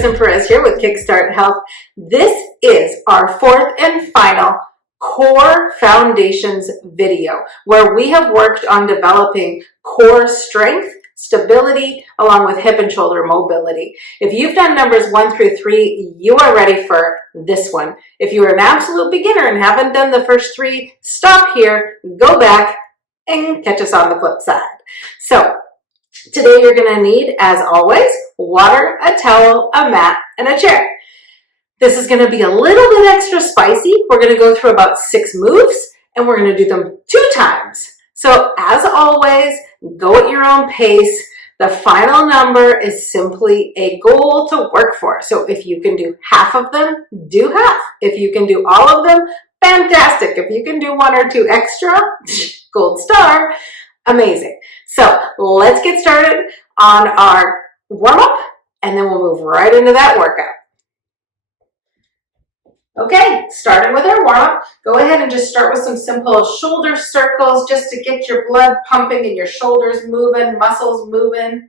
Kristen Perez here with Kickstart Health. This is our fourth and final core foundations video where we have worked on developing core strength, stability, along with hip and shoulder mobility. If you've done numbers 1 through 3, you are ready for this one. If you are an absolute beginner and haven't done the first 3, stop here, go back, and catch us on the flip side. So today you're going to need, as always, water, a towel, a mat, and a chair. This is going to be a little bit extra spicy. We're going to go through about 6 moves, and we're going to do them 2 times. So as always, go at your own pace. The final number is simply a goal to work for. So if you can do half of them, do half. If you can do all of them, fantastic. If you can do 1 or 2 extra, gold star, amazing. So let's get started on our warm-up, and then we'll move right into that workout. Okay, starting with our warm-up, go ahead and just start with some simple shoulder circles just to get your blood pumping and your shoulders moving, muscles moving.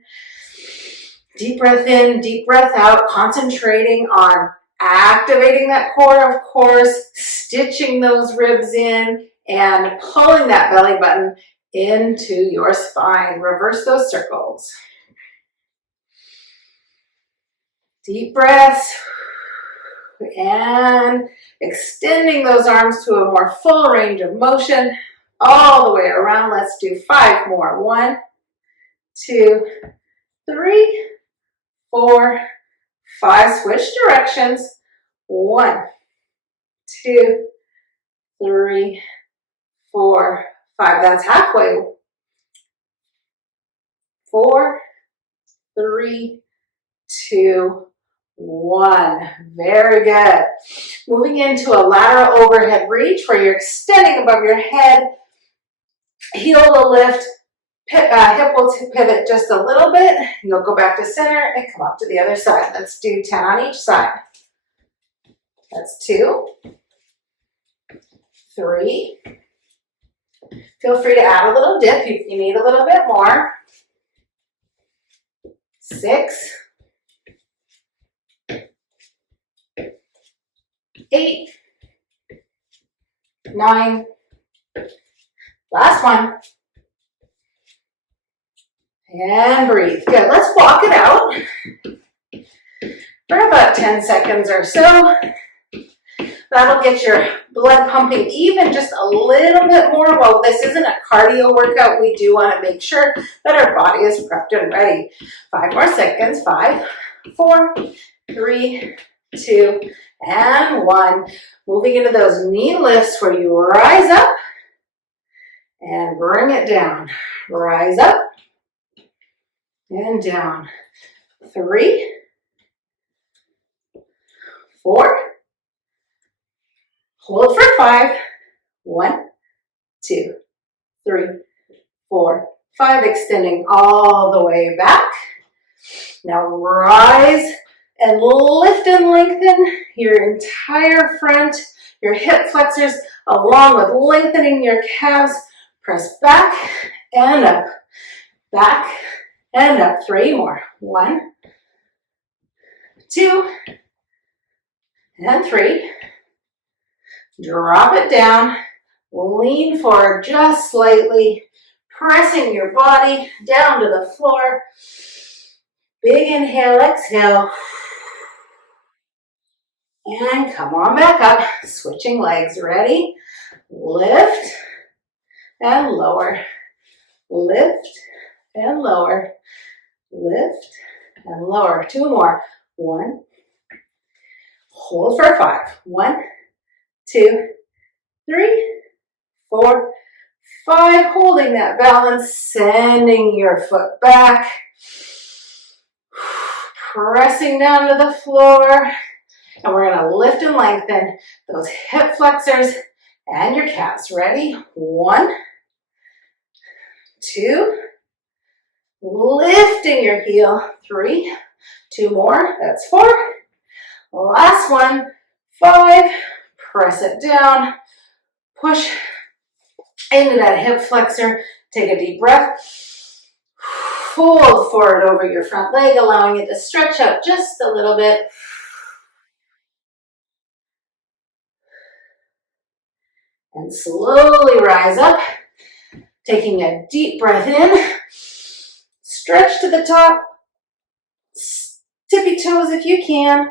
Deep breath in, deep breath out, concentrating on activating that core, of course, stitching those ribs in, and pulling that belly button into your spine. Reverse those circles. Deep breaths. And extending those arms to a more full range of motion all the way around. Let's do 5 more. 1, 2, 3, 4, 5. Switch directions. 1, 2, 3, 4, 5. That's halfway. 4, 3, 2, 1. Very good. Moving into a lateral overhead reach where you're extending above your head. Heel will lift. Hip will pivot just a little bit. You'll go back to center and come up to the other side. Let's do 10 on each side. That's 2, 3. Feel free to add a little dip if you need a little bit more. 6, 8, 9, last one, and breathe. Good, let's walk it out for about 10 seconds or so. That'll get your blood pumping even just a little bit more. While this isn't a cardio workout, we do want to make sure that our body is prepped and ready. 5 more seconds. 5, 4, 3, 2, and 1. Moving into those knee lifts where you rise up and bring it down. Rise up and down. 3, 4, hold for 5. 1, 2, 3, 4, 5. Extending all the way back. Now rise and lift and lengthen your entire front, your hip flexors, along with lengthening your calves. Press back and up, back and up. 3 more. 1, 2, and 3. Drop it down. Lean forward just slightly, pressing your body down to the floor. Big inhale, exhale. And come on back up, switching legs. Ready? Lift and lower. Lift and lower. Lift and lower. 2 more. 1. Hold for 5. 1, 2, 3, 4, 5. Holding that balance, sending your foot back. Pressing down to the floor. And we're going to lift and lengthen those hip flexors and your calves. Ready? 1, 2, lifting your heel. 3, 2 more. That's 4. Last one. 5. Press it down. Push into that hip flexor. Take a deep breath. Fold forward over your front leg, allowing it to stretch out just a little bit. And slowly rise up, taking a deep breath in. Stretch to the top. Tippy toes if you can.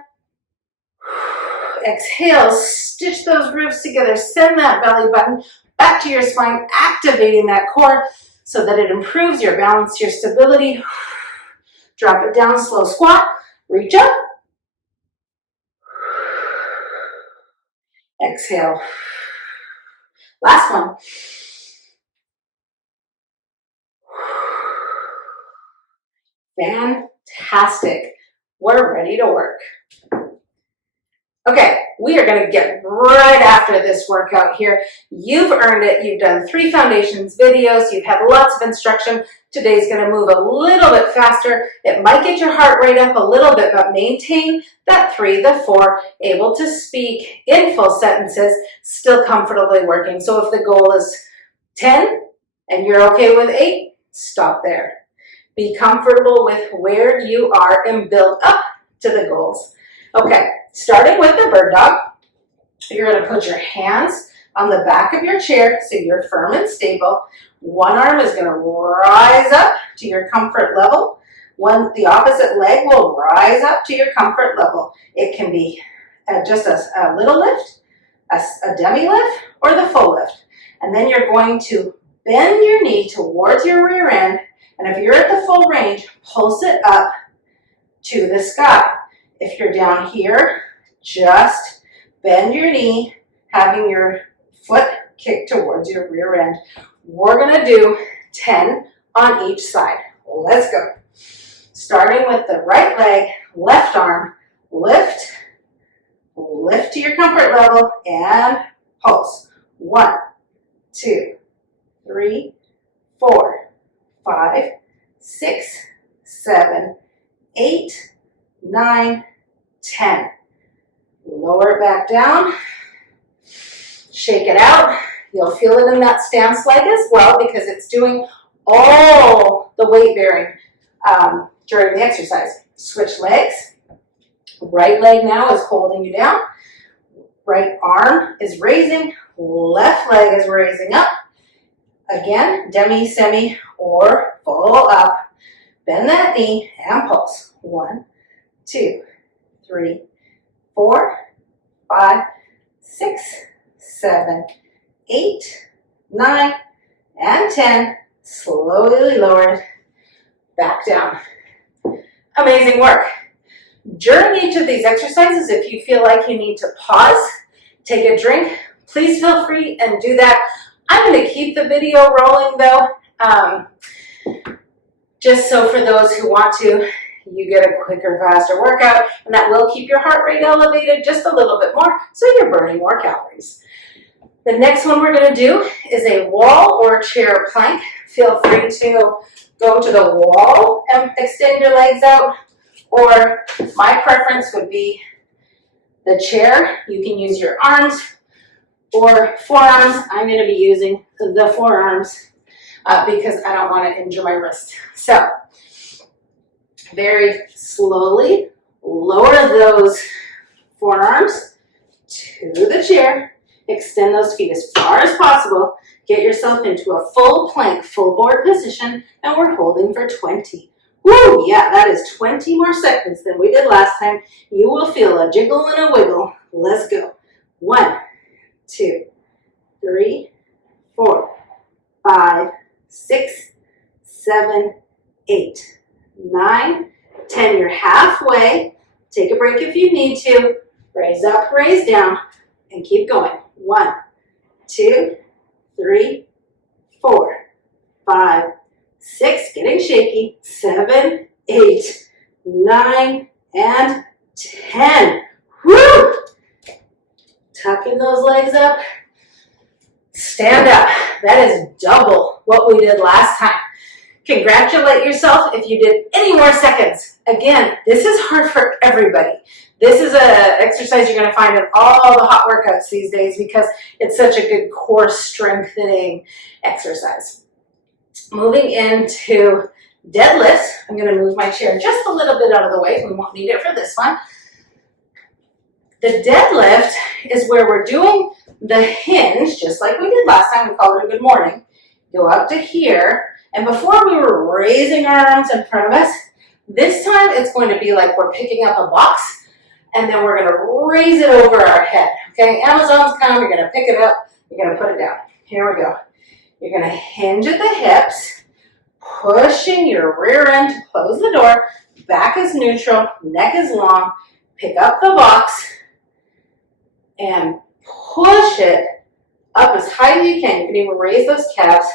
Exhale, stitch those ribs together. Send that belly button back to your spine, activating that core so that it improves your balance, your stability. Drop it down, slow squat. Reach up. Exhale. Last one. Fantastic. We're ready to work. Okay, we are going to get right after this workout here. You've earned it. You've done 3 foundations videos. You've had lots of instruction. Today's going to move a little bit faster. It might get your heart rate up a little bit, but maintain that 3, the 4, able to speak in full sentences, still comfortably working. So if the goal is 10 and you're okay with 8, stop there. Be comfortable with where you are and build up to the goals. Okay, starting with the bird dog, you're going to put your hands on the back of your chair so you're firm and stable. One arm is going to rise up to your comfort level. The opposite leg will rise up to your comfort level. It can be just a little lift, a demi lift, or the full lift. And then you're going to bend your knee towards your rear end. And if you're at the full range, pulse it up to the sky. If you're down here, just bend your knee, having your foot kick towards your rear end. We're going to do 10 on each side. Let's go. Starting with the right leg, left arm, lift to your comfort level, and pulse. 1, 2, 3, 4, 5, 6, 7, 8, 9, 10. Lower it back down. Shake it out. You'll feel it in that stance leg as well because it's doing all the weight bearing during the exercise. Switch legs. Right leg now is holding you down. Right arm is raising. Left leg is raising up. Again, demi, semi, or full up. Bend that knee and pulse. 1, 2, 3, 4, 5, 6, 7, 8, 9, and 10. Slowly lowered back down. Amazing work. During each of these exercises, if you feel like you need to pause, take a drink, please feel free and do that. I'm going to keep the video rolling though, just so for those who want to, you get a quicker, faster workout, and that will keep your heart rate elevated just a little bit more, so you're burning more calories. The next one we're going to do is a wall or chair plank. Feel free to go to the wall and extend your legs out, or my preference would be the chair. You can use your arms or forearms. I'm going to be using the forearms because I don't want to injure my wrist. So, very slowly lower those forearms to the chair. Extend those feet as far as possible. Get yourself into a full plank, full board position, and we're holding for 20. Woo! Yeah, that is 20 more seconds than we did last time. You will feel a jiggle and a wiggle. Let's go. 1, 2, 3, 4, 5, 6, 7, 8, 9, 10. You're halfway. Take a break if you need to. Raise up, raise down, and keep going. 1, 2, 3, 4, 5, 6, getting shaky, 7, 8, 9, and 10. Woo! Tucking those legs up. Stand up. That is double what we did last time. Congratulate yourself if you did any more seconds. Again, this is hard for everybody. This is an exercise you're going to find in all the hot workouts these days because it's such a good core strengthening exercise. Moving into Deadlifts, I'm going to move my chair just a little bit out of the way. We won't need it for this one. The deadlift is where we're doing the hinge, just like we did last time. We called it a good morning. Go up to here. And before we were raising our arms in front of us, this time it's going to be like we're picking up a box, and then we're going to raise it over our head. Okay, Amazon's come, you're going to pick it up, you're going to put it down. Here we go. You're going to hinge at the hips, pushing your rear end to close the door. Back is neutral, neck is long. Pick up the box and push it up as high as you can. You can even raise those calves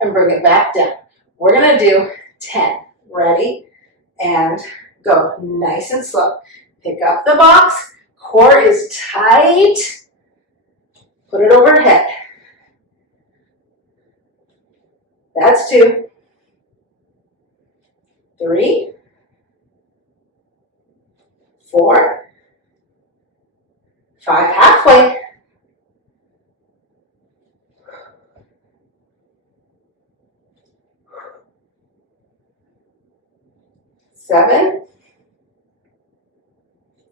and bring it back down. We're going to do 10. Ready? And go. Nice and slow. Pick up the box. Core is tight. Put it overhead. That's 2. 3. 4. 5, halfway. 7,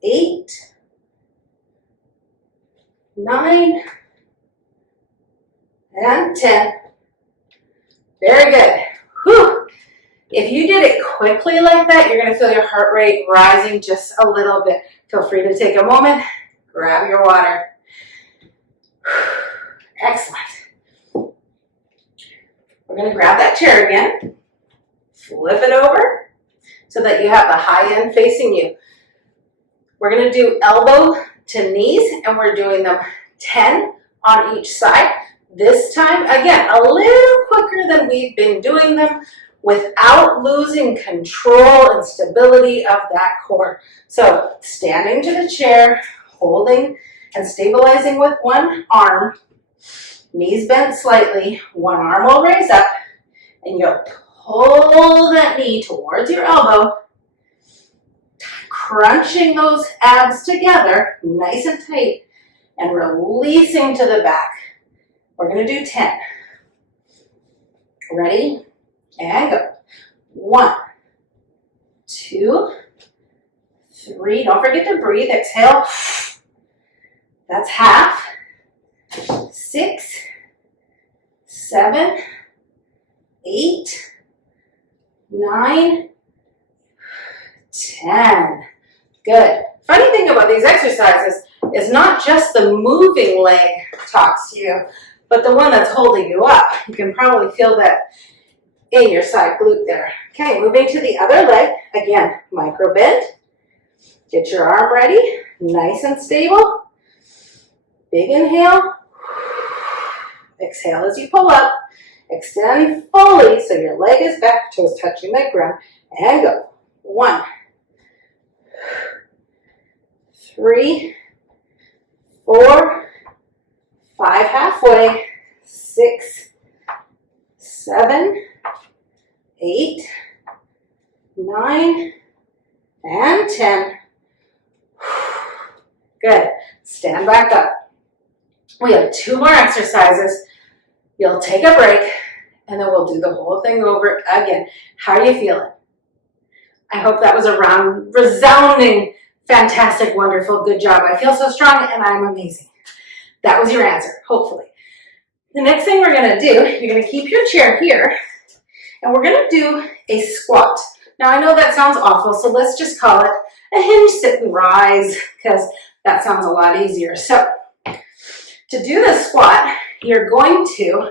8, 9, and 10. Very good. Whew. If you did it quickly like that, you're going to feel your heart rate rising just a little bit. Feel free to take a moment, grab your water. Excellent. We're going to grab that chair again, flip it over so that you have the high end facing you. We're going to do elbow to knees, and we're doing them 10 on each side. This time, again, a little quicker than we've been doing them without losing control and stability of that core. So standing to the chair, holding and stabilizing with one arm, knees bent slightly, one arm will raise up, and you'll pull that knee towards your elbow, crunching those abs together, nice and tight, and releasing to the back. We're going to do 10. Ready? And go. 1, 2, 3. Don't forget to breathe. Exhale. That's half. 6, 7, 8, 9, 10. Good. Funny thing about these exercises is not just the moving leg talks to you, but the one that's holding you up. You can probably feel that in your side glute there. Okay, moving to the other leg. Again, micro bend. Get your arm ready, nice and stable. Big inhale. Exhale as you pull up. Extend fully so your leg is back, toes touching the ground. And go. 1, 3, 4, 5, halfway. 6, 7, 8, 9, and 10. Good. Stand back up. We have 2 more exercises. You'll take a break, and then we'll do the whole thing over again. How are you feeling? I hope that was a resounding, fantastic, wonderful, good job. I feel so strong, and I'm amazing. That was your answer, hopefully. The next thing we're going to do, you're going to keep your chair here, and we're going to do a squat. Now, I know that sounds awful, so let's just call it a hinge, sit, and rise, because that sounds a lot easier. So, to do the squat, you're going to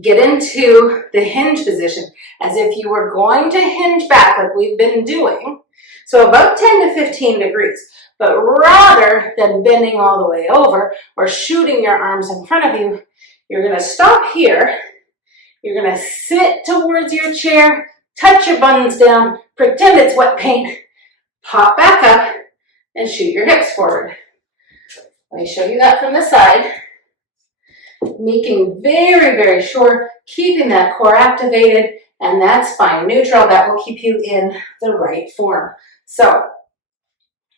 get into the hinge position as if you were going to hinge back like we've been doing. So about 10 to 15 degrees. But rather than bending all the way over or shooting your arms in front of you, you're going to stop here. You're going to sit towards your chair, touch your buttons down, pretend it's wet paint, pop back up, and shoot your hips forward. Let me show you that from the side. Making very, very sure, keeping that core activated and that spine neutral. That will keep you in the right form. So,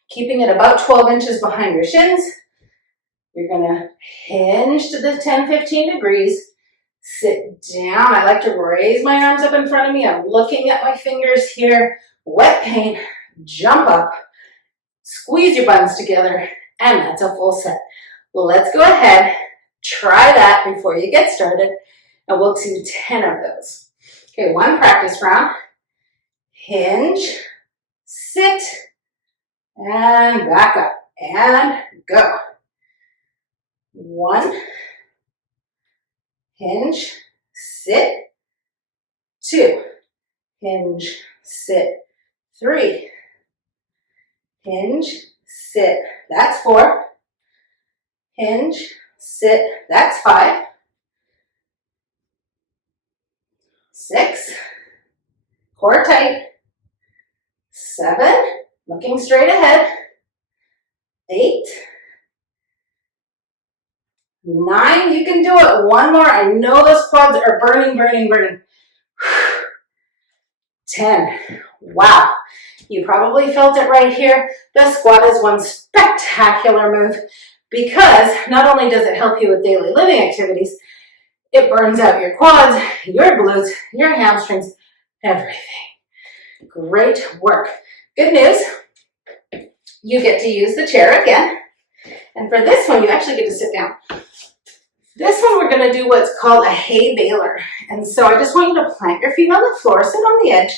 keeping it about 12 inches behind your shins. You're going to hinge to the 10-15 degrees. sit down. I like to raise my arms up in front of me. I'm looking at my fingers here. Wet paint, jump up, squeeze your buns together, and that's a full set. Well, let's go ahead, try that before you get started, and we'll do 10 of those. Okay, one practice round. Hinge, sit, and back up, and go. One, hinge, sit, two, hinge, sit, three, hinge, sit, that's four, hinge, sit, that's five, six, core tight, seven, looking straight ahead, 8, 9, you can do it. One more. I know those quads are burning. 10. Wow. You probably felt it right here. The squat is one spectacular move because not only does it help you with daily living activities, it burns out your quads, your glutes, your hamstrings, everything. Great work. Good news, you get to use the chair again. And for this one, you actually get to sit down. This one, we're going to do what's called a hay baler. And so I just want you to plant your feet on the floor, sit on the edge,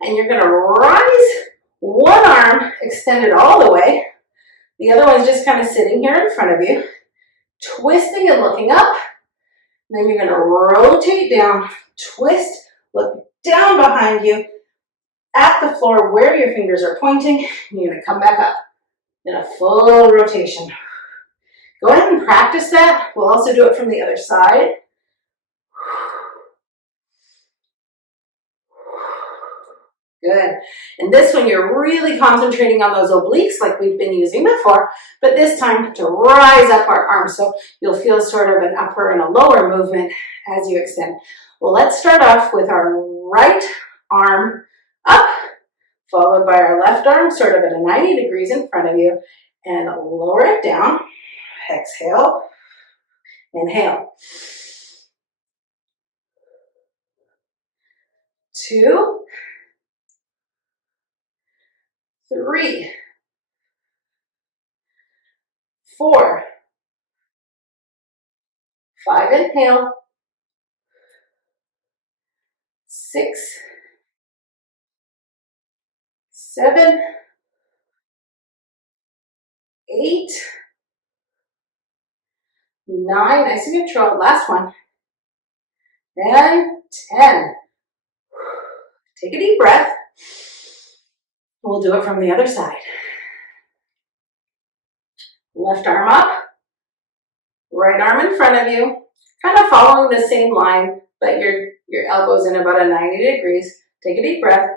and you're going to rise one arm extended all the way. The other one's just kind of sitting here in front of you, twisting and looking up. Then you're going to rotate down, twist, look down behind you at the floor where your fingers are pointing. You're going to come back up in a full rotation. Go ahead and practice that. We'll also do it from the other side. Good. And this one, you're really concentrating on those obliques like we've been using before, but this time to rise up our arms. So you'll feel sort of an upper and a lower movement as you extend. Well, let's start off with our right arm up, followed by our left arm sort of at a 90 degrees in front of you, and lower it down. Exhale, inhale. 2, 3, 4, 5, inhale, 6, 7, 8, 9, nice and controlled, last one, and 10. Take a deep breath. We'll do it from the other side. Left arm up, right arm in front of you, kind of following the same line, but your elbows in about a 90 degrees. Take a deep breath.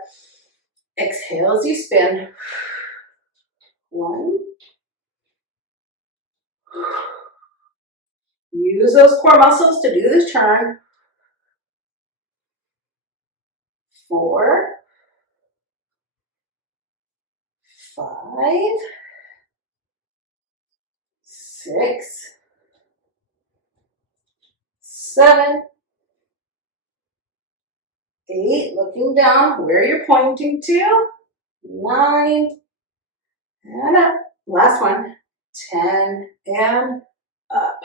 Exhale as you spin. 1. Use those core muscles to do the turn. 4, 5, 6, 7, 8, looking down where you're pointing to, 9, and up, last one, 10, and up.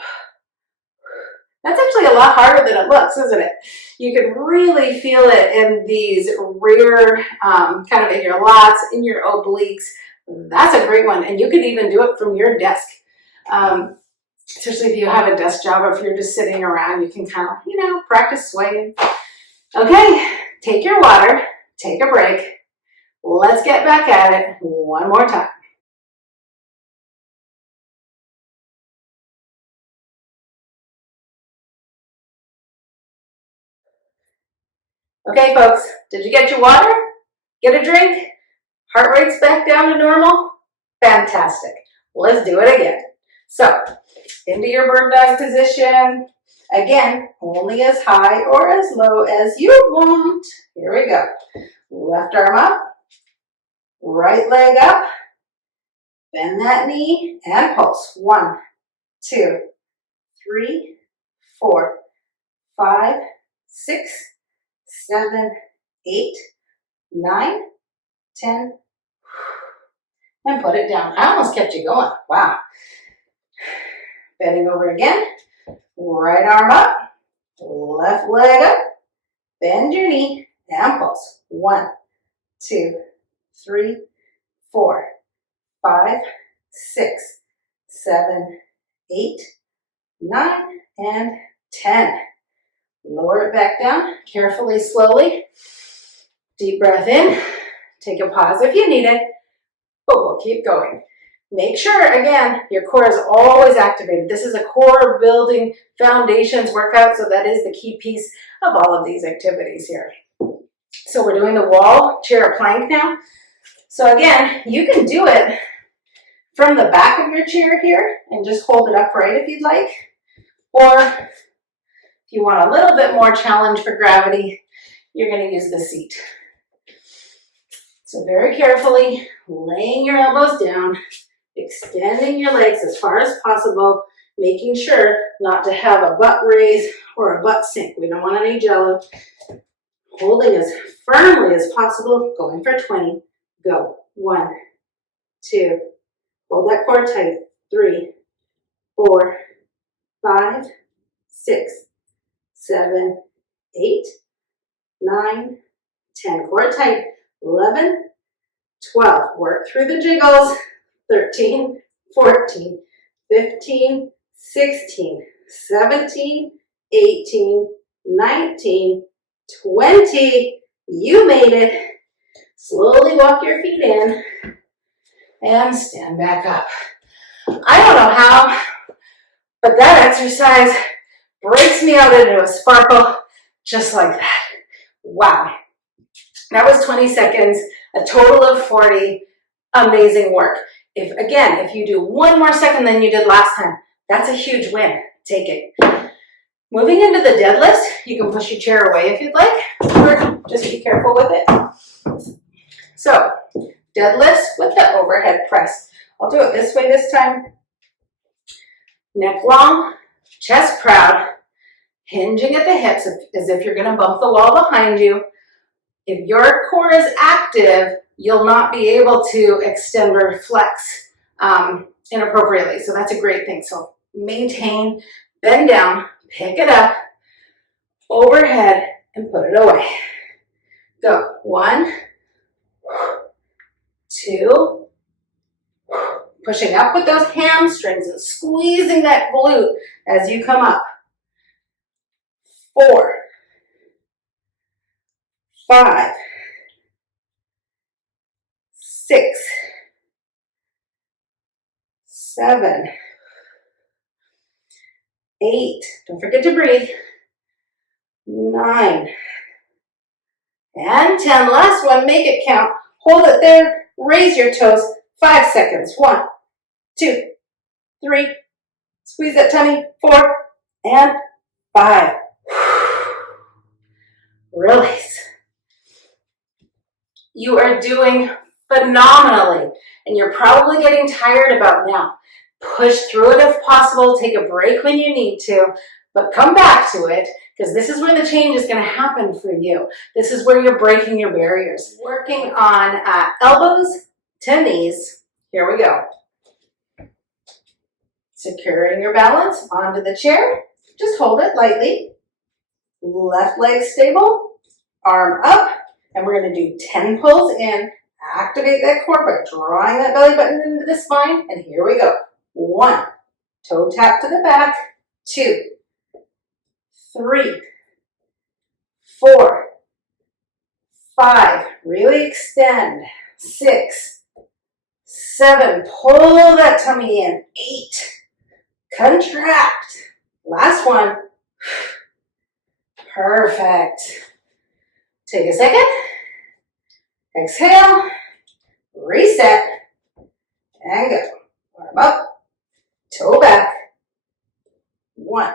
That's actually a lot harder than it looks, isn't it? You can really feel it in these rear, kind of in your lats, in your obliques. That's a great one, and you could even do it from your desk. Especially if you have a desk job or if you're just sitting around, you can kind of, practice swaying. Okay, take your water, take a break. Let's get back at it one more time. Okay, folks, did you get your water? Get a drink? Heart rate's back down to normal? Fantastic. Let's do it again. So, into your bird dog position. Again, only as high or as low as you want. Here we go. Left arm up, right leg up, bend that knee, and pulse. 1, 2, 3, 4, 5, 6, 7, 8, 9, 10, and put it down. I almost kept you going. Wow. Bending over again. Right arm up, left leg up, bend your knee, and pulse. 1, 2, 3, 4, 5, 6, 7, 8, 9, and 10. Lower it back down, carefully, slowly. Deep breath in. Take a pause if you need it, but we'll keep going. Make sure, again, your core is always activated. This is a core building foundations workout, so that is the key piece of all of these activities here. So we're doing the wall, chair, plank now. So again, you can do it from the back of your chair here and just hold it upright if you'd like. Or if you want a little bit more challenge for gravity, you're going to use the seat. So very carefully, laying your elbows down, extending your legs as far as possible, making sure not to have a butt raise or a butt sink. We don't want any jello. Holding as firmly as possible, going for 20. Go. 1, 2, hold that core tight. 3, 4, 5, 6, 7, 8, 9, 10. Core tight. 11, 12. Work through the jiggles. 13, 14, 15, 16, 17, 18, 19, 20. You made it. Slowly walk your feet in and stand back up. I don't know how, but that exercise breaks me out into a sparkle just like that. Wow. That was 20 seconds, a total of 40. Amazing work. If you do one more second than you did last time, that's a huge win. Take it. Moving into the deadlifts, you can push your chair away if you'd like, or just be careful with it. So, deadlifts with the overhead press. I'll do it this way this time. Neck long, chest proud, hinging at the hips as if you're going to bump the wall behind you. If your core is active, you'll not be able to extend or flex inappropriately. So that's a great thing. So maintain, bend down, pick it up, overhead, and put it away. Go. 1, 2, pushing up with those hamstrings and squeezing that glute as you come up. 4, 5, 6, 7, 8, don't forget to breathe, 9, and 10. Last one, make it count. Hold it there, raise your toes, 5 seconds. 1, 2, 3, squeeze that tummy, 4, and 5. Release. You are doing phenomenally, and you're probably getting tired about now. Push through it if possible, take a break when you need to, but come back to it, because this is where the change is going to happen for you. This is where you're breaking your barriers. Working on elbows to knees. Here we go. Securing your balance onto the chair. Just hold it lightly. Left leg stable, arm up, and we're going to do 10 pulls in. Activate that core by drawing that belly button into the spine, and here we go. 1, toe tap to the back. 2, 3, 4, 5, really extend. 6, 7, pull that tummy in. 8, contract. Last one. Perfect. Take a second. Exhale. Reset. And go. Arm up. Toe back. 1,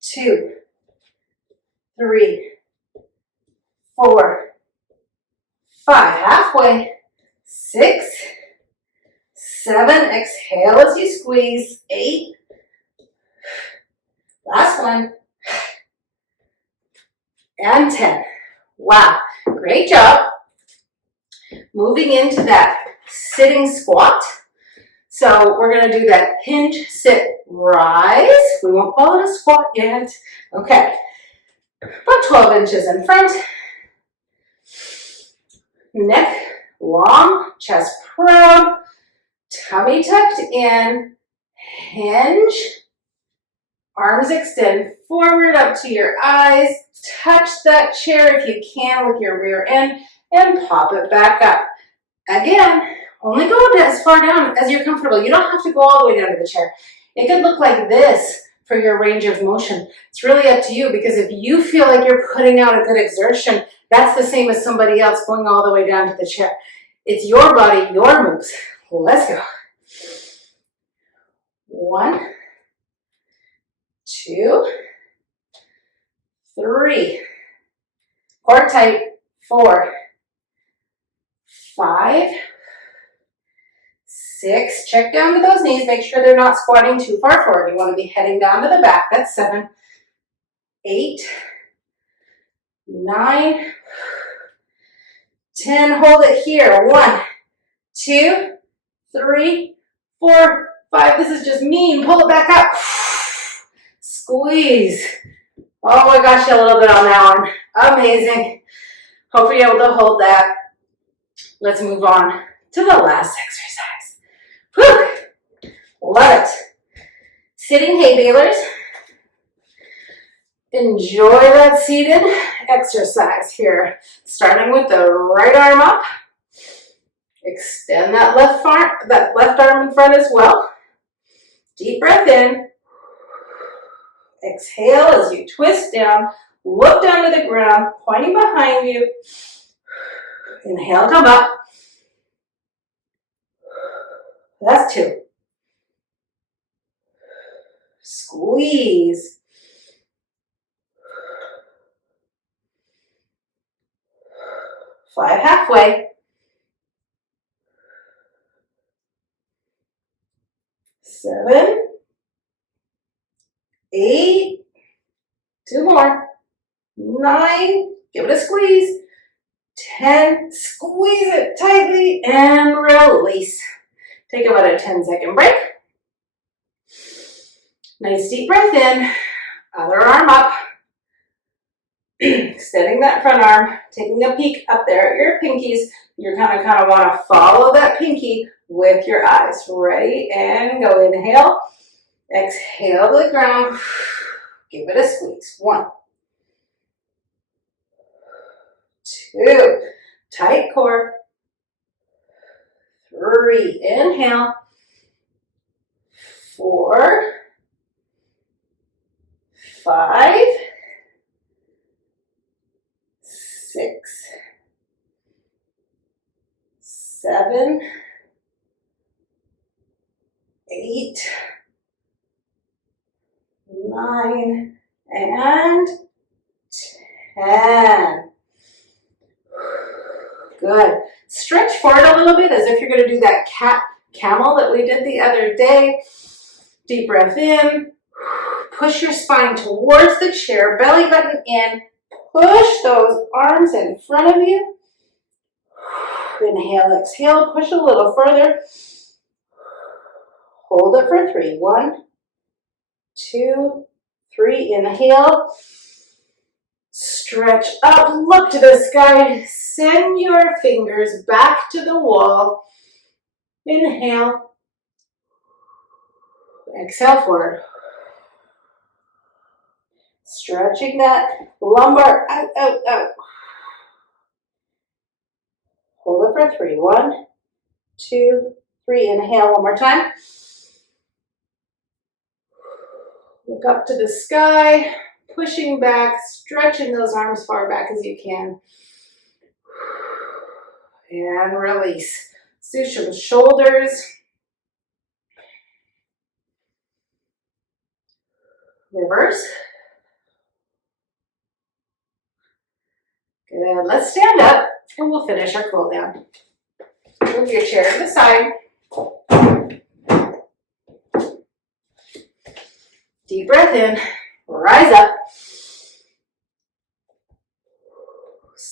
2, 3, 4, 5. Halfway. 6, 7. Exhale as you squeeze. 8. Last one. and 10. Wow, great job. Moving into that sitting squat. So we're gonna do that hinge, sit, rise. We won't call it a squat yet. Okay, about 12 inches in front. Neck long, chest proud, tummy tucked in, hinge, arms extend forward up to your eyes, touch that chair if you can with your rear end, and pop it back up. Again, only go as far down as you're comfortable. You don't have to go all the way down to the chair. It could look like this for your range of motion. It's really up to you, because if you feel like you're putting out a good exertion, that's the same as somebody else going all the way down to the chair. It's your body, your moves. Let's go. 1, 2, 3. Core tight. 4, 5, 6. Check down to those knees. Make sure they're not squatting too far forward. You want to be heading down to the back. That's 7, 8, 9, 10. Hold it here. 1, 2, 3, 4, 5. This is just mean. Pull it back up. Squeeze. Oh my gosh, a little bit on that one. Amazing. Hope you're able to hold that. Let's move on to the last exercise. Whew. Love it. Sitting hay balers. Enjoy that seated exercise here. Starting with the right arm up. Extend that left arm in front as well. Deep breath in. Exhale as you twist down. Look down to the ground, pointing behind you. Inhale, come up. That's 2. Squeeze. Five halfway. 7, 8, 2 more. 9, give it a squeeze. 10, squeeze it tightly and release. Take about a 10-second break. Nice deep breath in. Other arm up. Extending that front arm, taking a peek up there at your pinkies. You're kind of want to follow that pinky with your eyes. Ready? And go. Inhale. Exhale to the ground. Give it a squeeze. 1, 2. Tight core. 3. Inhale. 4, 5, 6, 7, 8, 9, and 10. Good. Stretch forward a little bit as if you're going to do that cat camel that we did the other day. Deep breath in. Push your spine towards the chair, belly button in. Push those arms in front of you. Inhale, exhale, push a little further. Hold it for 3. 1, 2, 3. Inhale. Stretch up, look to the sky. Send your fingers back to the wall. Inhale. Exhale forward. Stretching that lumbar out, out, out. Hold it for 3. 1, 2, 3. Inhale one more time. Look up to the sky, pushing back, stretching those arms far back as you can. And release. Do some shoulders. Reverse. Good. Let's stand up and we'll finish our cool down. Move your chair to the side. Deep breath in. Rise up.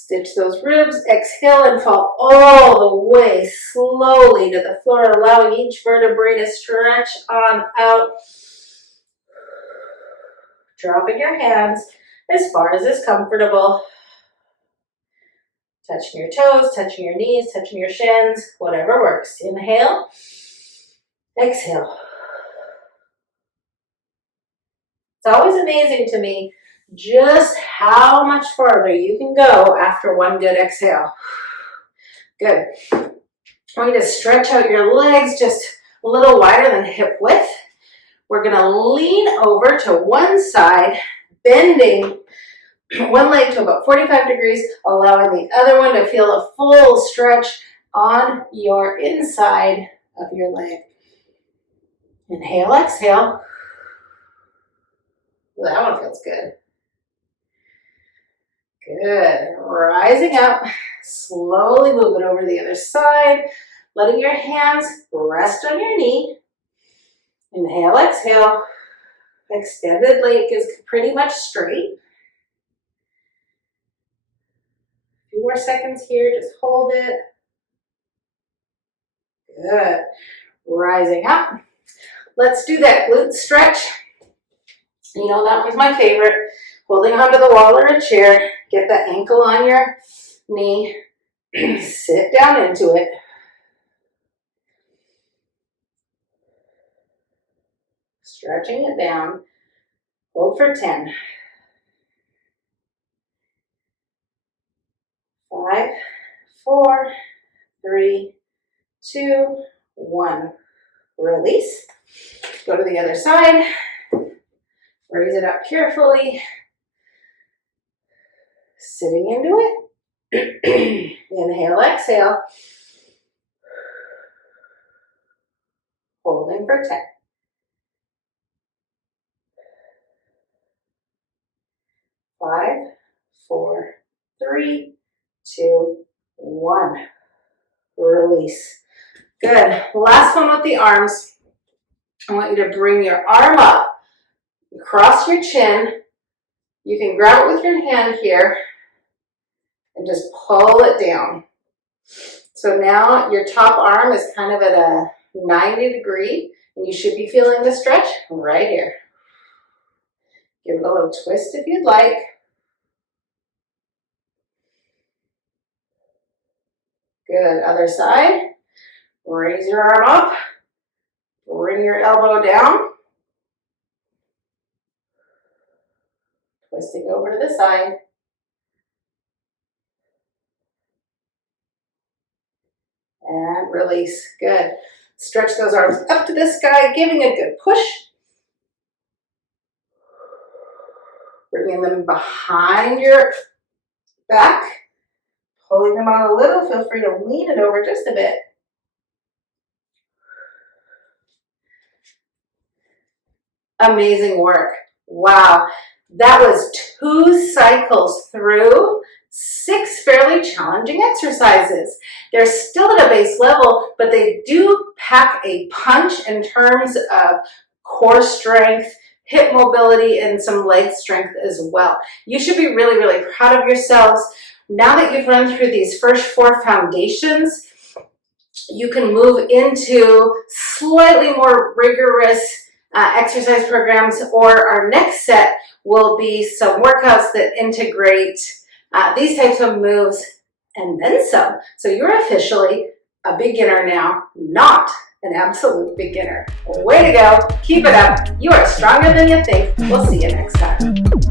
Stitch those ribs, exhale and fall all the way slowly to the floor, allowing each vertebrae to stretch on out. Dropping your hands as far as is comfortable. Touching your toes, touching your knees, touching your shins, whatever works. Inhale, exhale. It's always amazing to me just how much farther you can go after one good exhale. Good. I want you to stretch out your legs just a little wider than hip width. We're going to lean over to one side, bending one leg to about 45 degrees, allowing the other one to feel a full stretch on your inside of your leg. Inhale, exhale. Well, that one feels good. Good. Rising up, slowly moving over to the other side, letting your hands rest on your knee. Inhale, exhale. Extended leg is pretty much straight. A few more seconds here, just hold it. Good. Rising up. Let's do that glute stretch. You know, that was my favorite. Holding onto the wall or a chair. Get the ankle on your knee. Sit down into it. Stretching it down. Hold for 10. 5, 4, 3, 2, 1. Release. Go to the other side. Raise it up carefully. Sitting into it. Inhale, exhale. Holding for 10. 5, 4, 3, 2, 1. Release. Good. Last one with the arms. I want you to bring your arm up, cross your chin. You can grab it with your hand here and just pull it down. So now your top arm is kind of at a 90 degree, and you should be feeling the stretch right here. Give it a little twist if you'd like. Good. Other side. Raise your arm up. Bring your elbow down. Twisting over to the side. And release. Good. Stretch those arms up to the sky, giving a good push. Bringing them behind your back. Pulling them out a little. Feel free to lean it over just a bit. Amazing work. Wow. That was 2 cycles through 6 fairly challenging exercises. They're still at a base level, but they do pack a punch in terms of core strength, hip mobility, and some leg strength as well. You should be really, really proud of yourselves. Now that you've run through these first 4 foundations, you can move into slightly more rigorous exercise programs, or our next set will be some workouts that integrate these types of moves and then some. So you're officially a beginner now, not an absolute beginner. Way to go. Keep it up. You are stronger than you think. We'll see you next time.